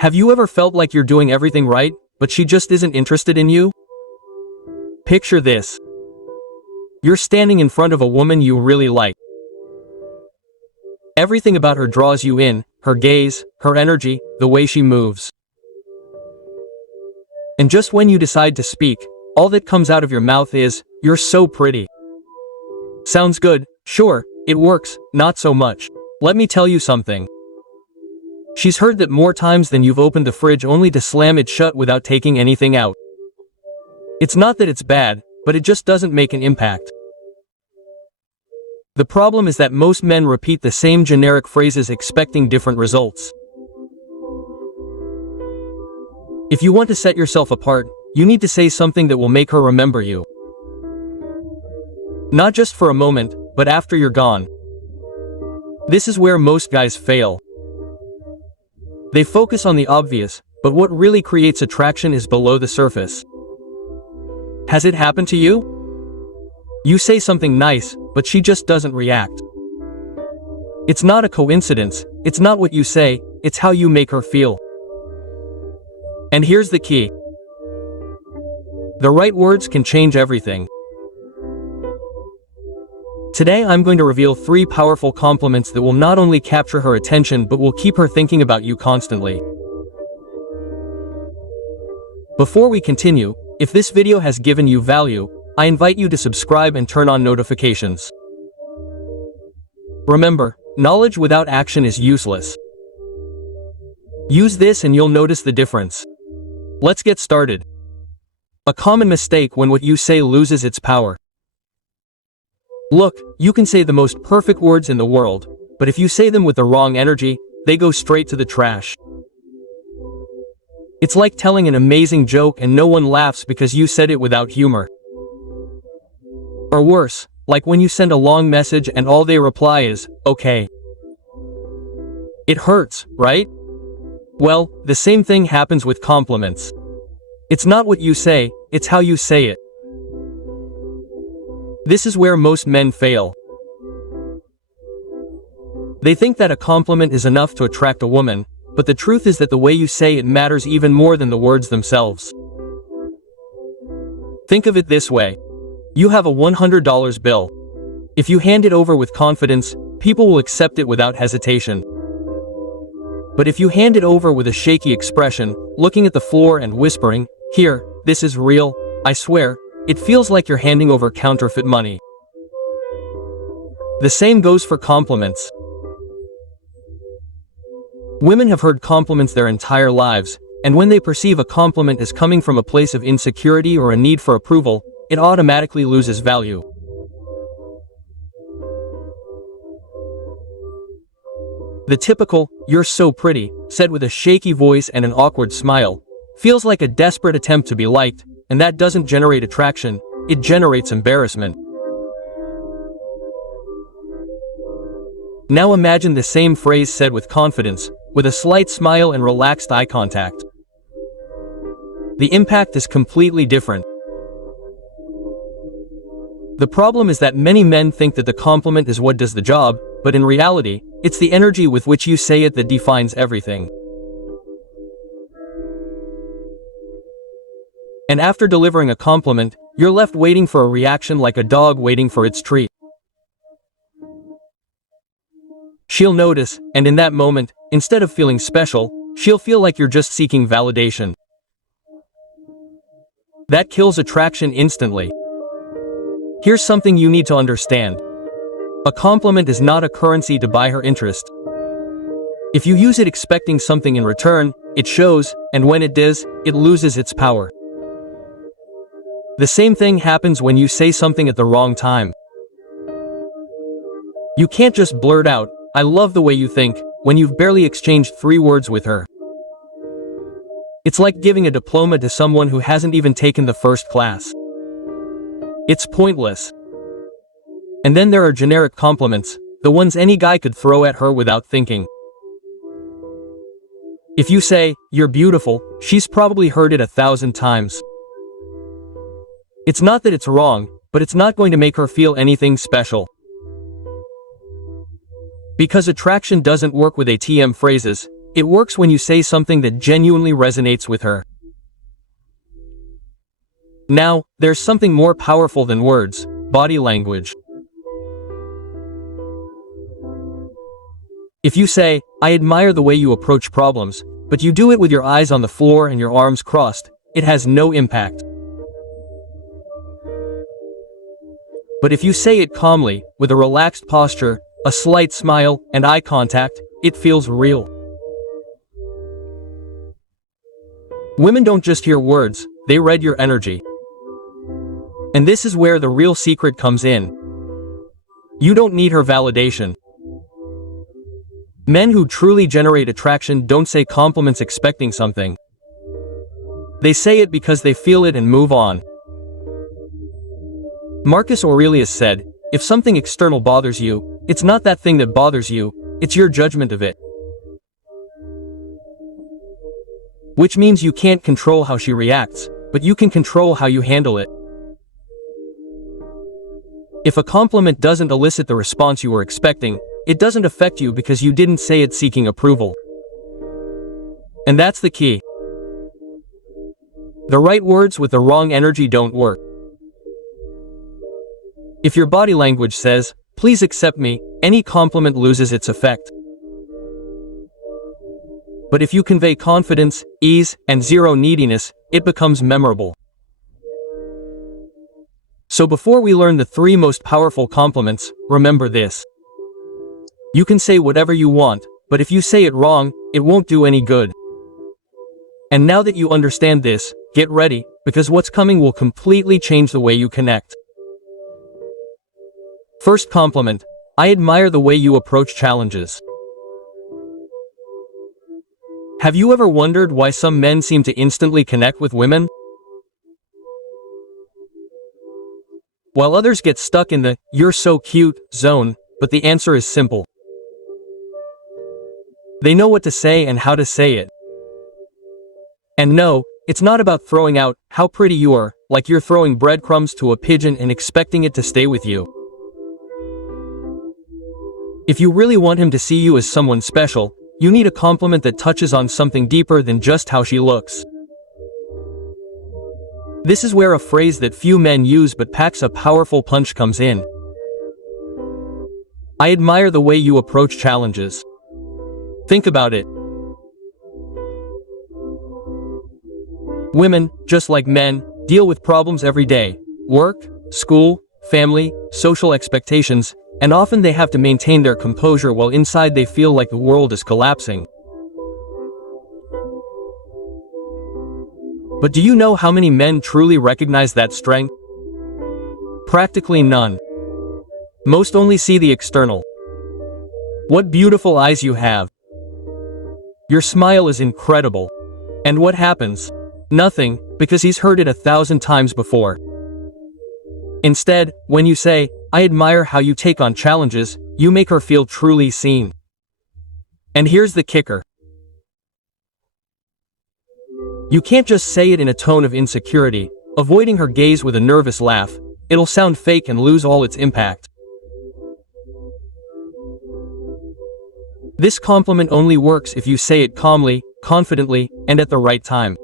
Have you ever felt like you're doing everything right, but she just isn't interested in you? Picture this. You're standing in front of a woman you really like. Everything about her draws you in, her gaze, her energy, the way she moves. And just when you decide to speak, all that comes out of your mouth is, "You're so pretty." Sounds good, sure, it works, not so much. Let me tell you something. She's heard that more times than you've opened the fridge only to slam it shut without taking anything out. It's not that it's bad, but it just doesn't make an impact. The problem is that most men repeat the same generic phrases expecting different results. If you want to set yourself apart, you need to say something that will make her remember you. Not just for a moment, but after you're gone. This is where most guys fail. They focus on the obvious, but what really creates attraction is below the surface. Has it happened to you? You say something nice, but she just doesn't react. It's not a coincidence, it's not what you say, it's how you make her feel. And here's the key. The right words can change everything. Today I'm going to reveal 3 powerful compliments that will not only capture her attention but will keep her thinking about you constantly. Before we continue, if this video has given you value, I invite you to subscribe and turn on notifications. Remember, knowledge without action is useless. Use this and you'll notice the difference. Let's get started. A common mistake when what you say loses its power. Look, you can say the most perfect words in the world, but if you say them with the wrong energy, they go straight to the trash. It's like telling an amazing joke and no one laughs because you said it without humor. Or worse, like when you send a long message and all they reply is, "Okay." It hurts, right? Well, the same thing happens with compliments. It's not what you say, it's how you say it. This is where most men fail. They think that a compliment is enough to attract a woman, but the truth is that the way you say it matters even more than the words themselves. Think of it this way. You have a $100 bill. If you hand it over with confidence, people will accept it without hesitation. But if you hand it over with a shaky expression, looking at the floor and whispering, "Here, this is real, I swear," it feels like you're handing over counterfeit money. The same goes for compliments. Women have heard compliments their entire lives, and when they perceive a compliment as coming from a place of insecurity or a need for approval, it automatically loses value. The typical, "You're so pretty," said with a shaky voice and an awkward smile, feels like a desperate attempt to be liked, and that doesn't generate attraction, it generates embarrassment. Now imagine the same phrase said with confidence, with a slight smile and relaxed eye contact. The impact is completely different. The problem is that many men think that the compliment is what does the job, but in reality, it's the energy with which you say it that defines everything. And after delivering a compliment, you're left waiting for a reaction like a dog waiting for its treat. She'll notice, and in that moment, instead of feeling special, she'll feel like you're just seeking validation. That kills attraction instantly. Here's something you need to understand. A compliment is not a currency to buy her interest. If you use it expecting something in return, it shows, and when it does, it loses its power. The same thing happens when you say something at the wrong time. You can't just blurt out, "I love the way you think," when you've barely exchanged 3 words with her. It's like giving a diploma to someone who hasn't even taken the first class. It's pointless. And then there are generic compliments, the ones any guy could throw at her without thinking. If you say, "You're beautiful," she's probably heard it 1,000 times. It's not that it's wrong, but it's not going to make her feel anything special. Because attraction doesn't work with ATM phrases, It works when you say something that genuinely resonates with her. Now, there's something more powerful than words: body language. If you say, "I admire the way you approach problems," but you do it with your eyes on the floor and your arms crossed, it has no impact. But if you say it calmly, with a relaxed posture, a slight smile, and eye contact, it feels real. Women don't just hear words, they read your energy. And this is where the real secret comes in. You don't need her validation. Men who truly generate attraction don't say compliments expecting something. They say it because they feel it and move on. Marcus Aurelius said, "If something external bothers you, it's not that thing that bothers you, it's your judgment of it." Which means you can't control how she reacts, but you can control how you handle it. If a compliment doesn't elicit the response you were expecting, it doesn't affect you because you didn't say it seeking approval. And that's the key. The right words with the wrong energy don't work. If your body language says, "Please accept me," any compliment loses its effect. But if you convey confidence, ease, and zero neediness, it becomes memorable. So before we learn the 3 most powerful compliments, remember this. You can say whatever you want, but if you say it wrong, it won't do any good. And now that you understand this, get ready, because what's coming will completely change the way you connect. First compliment: I admire the way you approach challenges. Have you ever wondered why some men seem to instantly connect with women, while others get stuck in the "you're so cute" zone? But the answer is simple. They know what to say and how to say it. And no, it's not about throwing out "how pretty you are," like you're throwing breadcrumbs to a pigeon and expecting it to stay with you. If you really want him to see you as someone special, you need a compliment that touches on something deeper than just how she looks. This is where a phrase that few men use but packs a powerful punch comes in. I admire the way you approach challenges. Think about it. Women, just like men, deal with problems every day: work, school, family, social expectations, and often they have to maintain their composure while inside they feel like the world is collapsing. But do you know how many men truly recognize that strength? Practically none. Most only see the external. What beautiful eyes you have. Your smile is incredible. And what happens? Nothing, because he's heard it 1,000 times before. Instead, when you say, I admire how you take on challenges, you make her feel truly seen. And here's the kicker. You can't just say it in a tone of insecurity, avoiding her gaze with a nervous laugh. It'll sound fake and lose all its impact. This compliment only works if you say it calmly, confidently, and at the right time.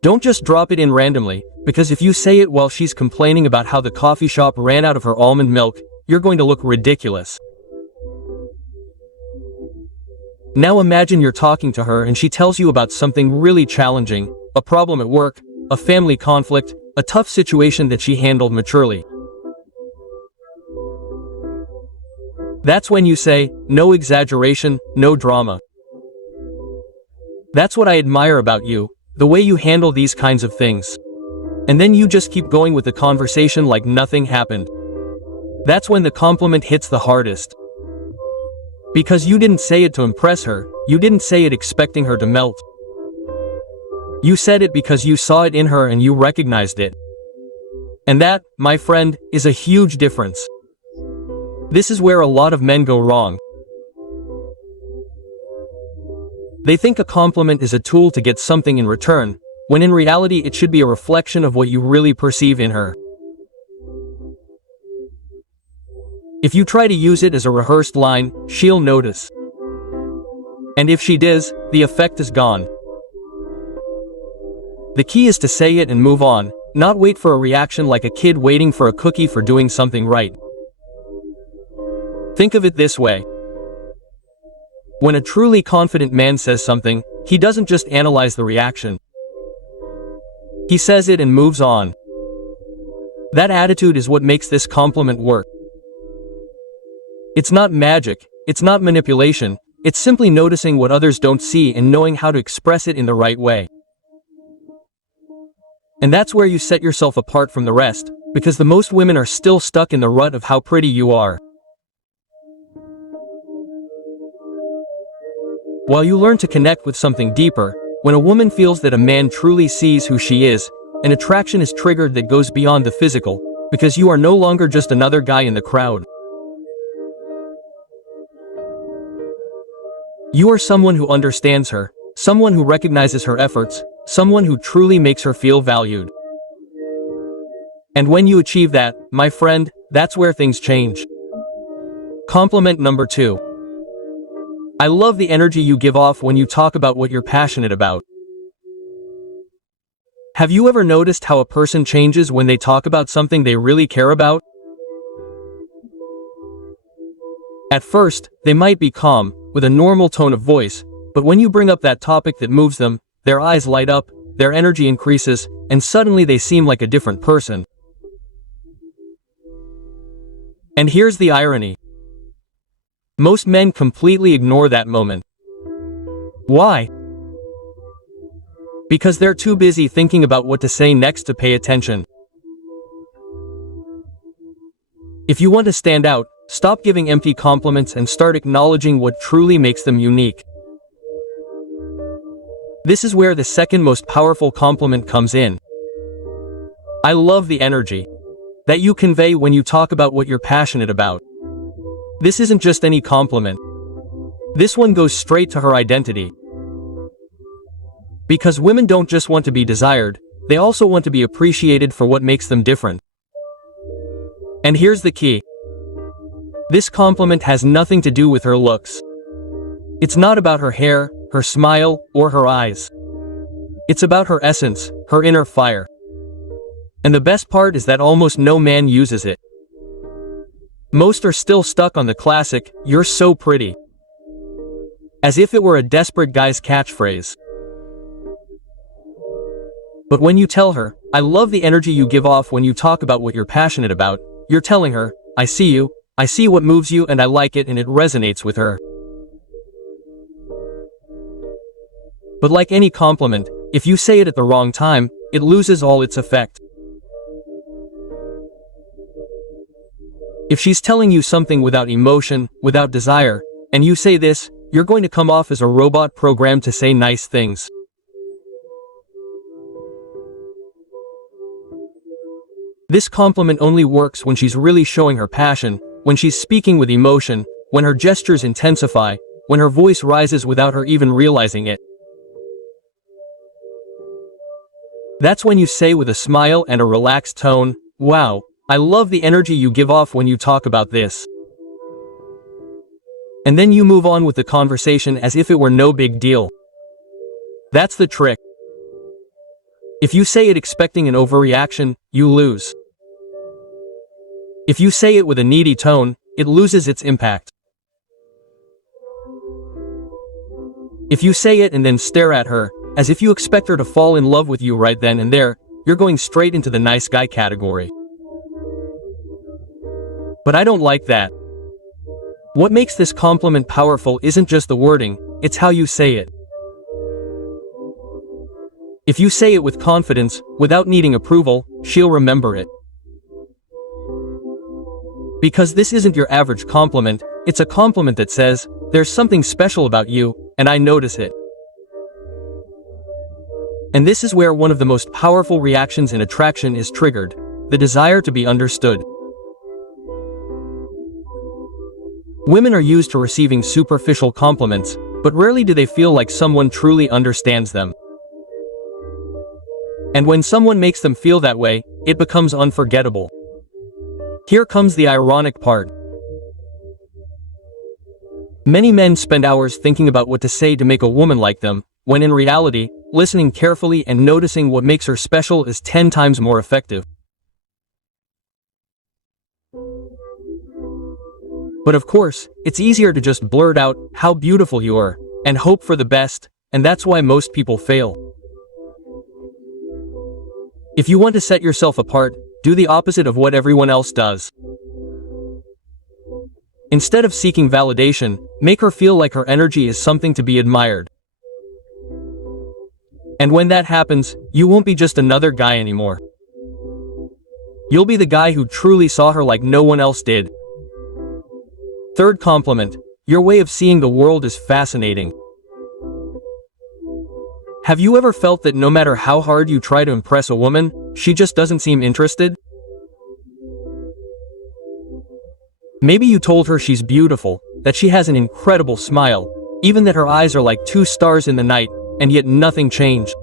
Don't just drop it in randomly, because if you say it while she's complaining about how the coffee shop ran out of her almond milk, you're going to look ridiculous. Now imagine you're talking to her and she tells you about something really challenging, a problem at work, a family conflict, a tough situation that she handled maturely. That's when you say, no exaggeration, no drama. That's what I admire about you, the way you handle these kinds of things. And then you just keep going with the conversation like nothing happened. That's when the compliment hits the hardest. Because you didn't say it to impress her, you didn't say it expecting her to melt. You said it because you saw it in her and you recognized it. And that, my friend, is a huge difference. This is where a lot of men go wrong. They think a compliment is a tool to get something in return, when in reality it should be a reflection of what you really perceive in her. If you try to use it as a rehearsed line, she'll notice. And if she does, the effect is gone. The key is to say it and move on, not wait for a reaction like a kid waiting for a cookie for doing something right. Think of it this way. When a truly confident man says something, he doesn't just analyze the reaction. He says it and moves on. That attitude is what makes this compliment work. It's not magic, it's not manipulation, it's simply noticing what others don't see and knowing how to express it in the right way. And that's where you set yourself apart from the rest, because the most women are still stuck in the rut of how pretty you are. While you learn to connect with something deeper, when a woman feels that a man truly sees who she is, an attraction is triggered that goes beyond the physical, because you are no longer just another guy in the crowd. You are someone who understands her, someone who recognizes her efforts, someone who truly makes her feel valued. And when you achieve that, my friend, that's where things change. Compliment number 2. I love the energy you give off when you talk about what you're passionate about. Have you ever noticed how a person changes when they talk about something they really care about? At first, they might be calm, with a normal tone of voice, but when you bring up that topic that moves them, their eyes light up, their energy increases, and suddenly they seem like a different person. And here's the irony. Most men completely ignore that moment. Why? Because they're too busy thinking about what to say next to pay attention. If you want to stand out, stop giving empty compliments and start acknowledging what truly makes them unique. This is where the second most powerful compliment comes in. I love the energy that you convey when you talk about what you're passionate about. This isn't just any compliment. This one goes straight to her identity. Because women don't just want to be desired, they also want to be appreciated for what makes them different. And here's the key. This compliment has nothing to do with her looks. It's not about her hair, her smile, or her eyes. It's about her essence, her inner fire. And the best part is that almost no man uses it. Most are still stuck on the classic, "You're so pretty," as if it were a desperate guy's catchphrase. But when you tell her, I love the energy you give off when you talk about what you're passionate about, you're telling her, I see you, I see what moves you and I like it and it resonates with her. But like any compliment, if you say it at the wrong time, it loses all its effect. If she's telling you something without emotion, without desire, and you say this, you're going to come off as a robot programmed to say nice things. This compliment only works when she's really showing her passion, when she's speaking with emotion, when her gestures intensify, when her voice rises without her even realizing it. That's when you say with a smile and a relaxed tone, wow, I love the energy you give off when you talk about this. And then you move on with the conversation as if it were no big deal. That's the trick. If you say it expecting an overreaction, you lose. If you say it with a needy tone, it loses its impact. If you say it and then stare at her, as if you expect her to fall in love with you right then and there, you're going straight into the nice guy category. But I don't like that. What makes this compliment powerful isn't just the wording, it's how you say it. If you say it with confidence, without needing approval, she'll remember it. Because this isn't your average compliment, it's a compliment that says, there's something special about you, and I notice it. And this is where one of the most powerful reactions in attraction is triggered, the desire to be understood. Women are used to receiving superficial compliments, but rarely do they feel like someone truly understands them. And when someone makes them feel that way, it becomes unforgettable. Here comes the ironic part. Many men spend hours thinking about what to say to make a woman like them, when in reality, listening carefully and noticing what makes her special is 10 times more effective. But of course, it's easier to just blurt out how beautiful you are, and hope for the best, and that's why most people fail. If you want to set yourself apart, do the opposite of what everyone else does. Instead of seeking validation, make her feel like her energy is something to be admired. And when that happens, you won't be just another guy anymore. You'll be the guy who truly saw her like no one else did. Third compliment, your way of seeing the world is fascinating. Have you ever felt that no matter how hard you try to impress a woman, she just doesn't seem interested? Maybe you told her she's beautiful, that she has an incredible smile, even that her eyes are like 2 stars in the night, and yet nothing changed.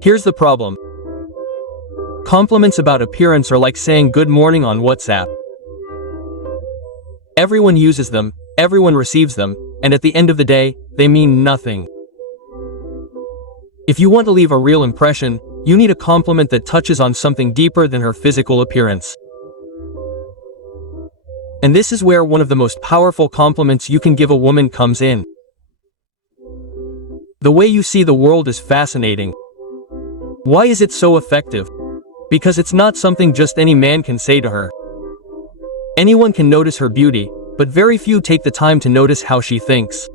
Here's the problem. Compliments about appearance are like saying good morning on WhatsApp. Everyone uses them, everyone receives them, and at the end of the day, they mean nothing. If you want to leave a real impression, you need a compliment that touches on something deeper than her physical appearance. And this is where one of the most powerful compliments you can give a woman comes in. The way you see the world is fascinating. Why is it so effective? Because it's not something just any man can say to her. Anyone can notice her beauty, but very few take the time to notice how she thinks.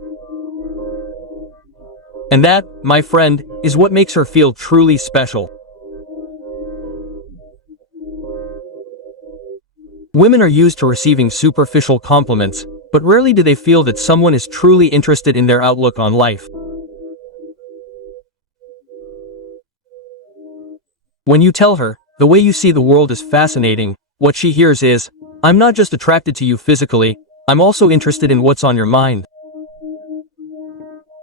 And that, my friend, is what makes her feel truly special. Women are used to receiving superficial compliments, but rarely do they feel that someone is truly interested in their outlook on life. When you tell her, the way you see the world is fascinating, what she hears is, I'm not just attracted to you physically, I'm also interested in what's on your mind.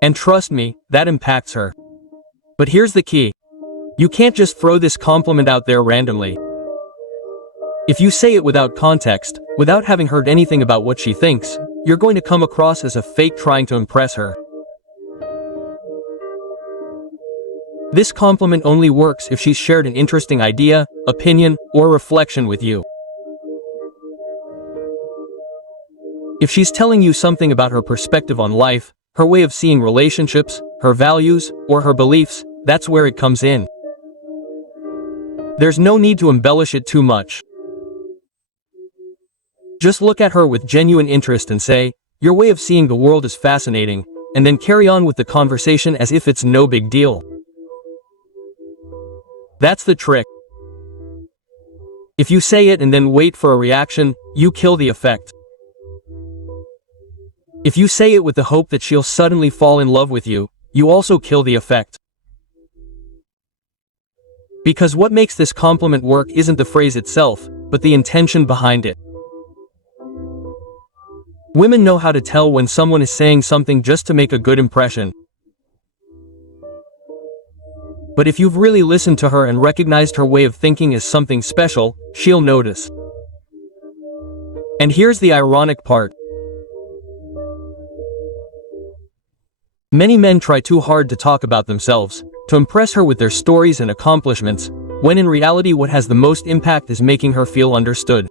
And trust me, that impacts her. But here's the key. You can't just throw this compliment out there randomly. If you say it without context, without having heard anything about what she thinks, you're going to come across as a fake trying to impress her. This compliment only works if she's shared an interesting idea, opinion, or reflection with you. If she's telling you something about her perspective on life, her way of seeing relationships, her values, or her beliefs, that's where it comes in. There's no need to embellish it too much. Just look at her with genuine interest and say, your way of seeing the world is fascinating, and then carry on with the conversation as if it's no big deal. That's the trick. If you say it and then wait for a reaction, you kill the effect. If you say it with the hope that she'll suddenly fall in love with you, you also kill the effect. Because what makes this compliment work isn't the phrase itself, but the intention behind it. Women know how to tell when someone is saying something just to make a good impression. But if you've really listened to her and recognized her way of thinking as something special, she'll notice. And here's the ironic part. Many men try too hard to talk about themselves, to impress her with their stories and accomplishments, when in reality what has the most impact is making her feel understood.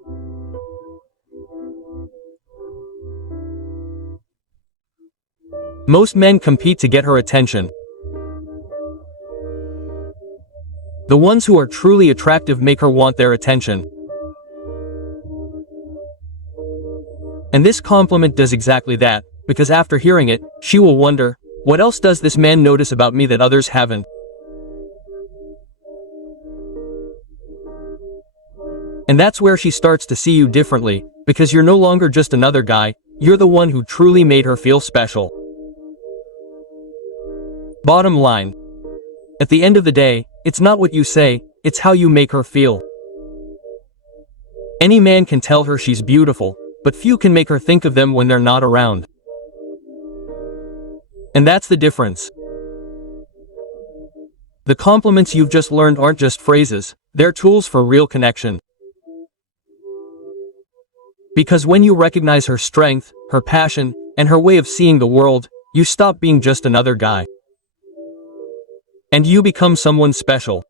Most men compete to get her attention. The ones who are truly attractive make her want their attention. And this compliment does exactly that, because after hearing it, she will wonder, what else does this man notice about me that others haven't? And that's where she starts to see you differently, because you're no longer just another guy, you're the one who truly made her feel special. Bottom line. At the end of the day, it's not what you say, it's how you make her feel. Any man can tell her she's beautiful, but few can make her think of them when they're not around. And that's the difference. The compliments you've just learned aren't just phrases, they're tools for real connection. Because when you recognize her strength, her passion, and her way of seeing the world, you stop being just another guy. And you become someone special.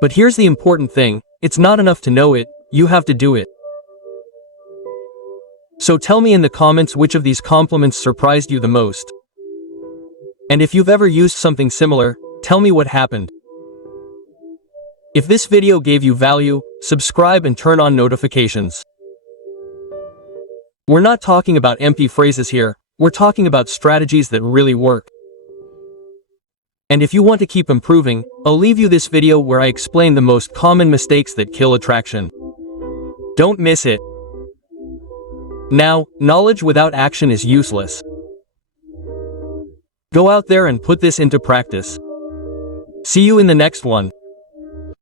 But here's the important thing, it's not enough to know it, you have to do it. So tell me in the comments which of these compliments surprised you the most. And if you've ever used something similar, tell me what happened. If this video gave you value, subscribe and turn on notifications. We're not talking about empty phrases here, we're talking about strategies that really work. And if you want to keep improving, I'll leave you this video where I explain the most common mistakes that kill attraction. Don't miss it. Now, knowledge without action is useless. Go out there and put this into practice. See you in the next one.